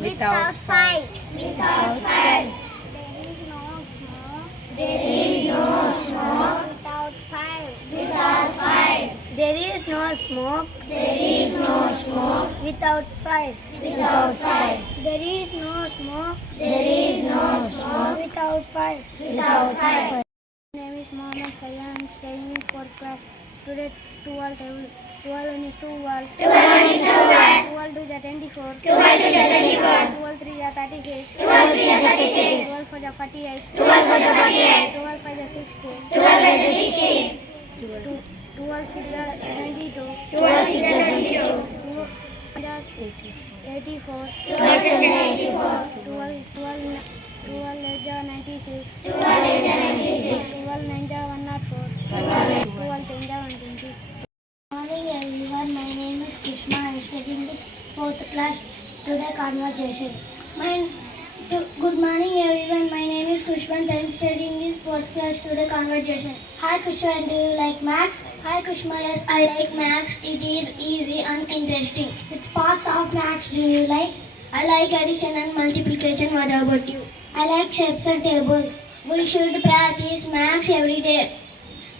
Without fire. Without fire. There is no smoke. Without fire. Without fire. There is no smoke. There is no smoke. Without fire. Without fire. There is no smoke. There is no smoke. Without fire. Without fire. My name is Mohammed Fayyan. I am studying in 4th class. Today 12 table. 12 is 2 wall. 12 is 2 wall. 12 to the 24. 12 to the 24. 12 3 are 36. 12 3 are 36. 12 for the 48. 12 for the 48. 12 for the 60. 12 for the 60. 12 6 are 72. 12 6 are 72. 84. 12 84. 12 less than 96. 12 less than 96. 12 9 104. 12 10 120. Good morning everyone, my name is Krishna. I am studying in 4th class. Today conversation. Good morning everyone, my name is Kushwant. I am studying in 4th class. Today conversation. Hi Kushwant, do you like maths? Hi Kushma, yes I like maths. It is easy and interesting. Which parts of maths do you like? I like addition and multiplication. What about you? I like shapes and tables. We should practice maths every day.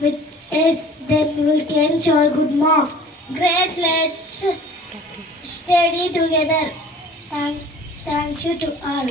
With us, then we can show a good mark. Great, let's study together. Thank you to all.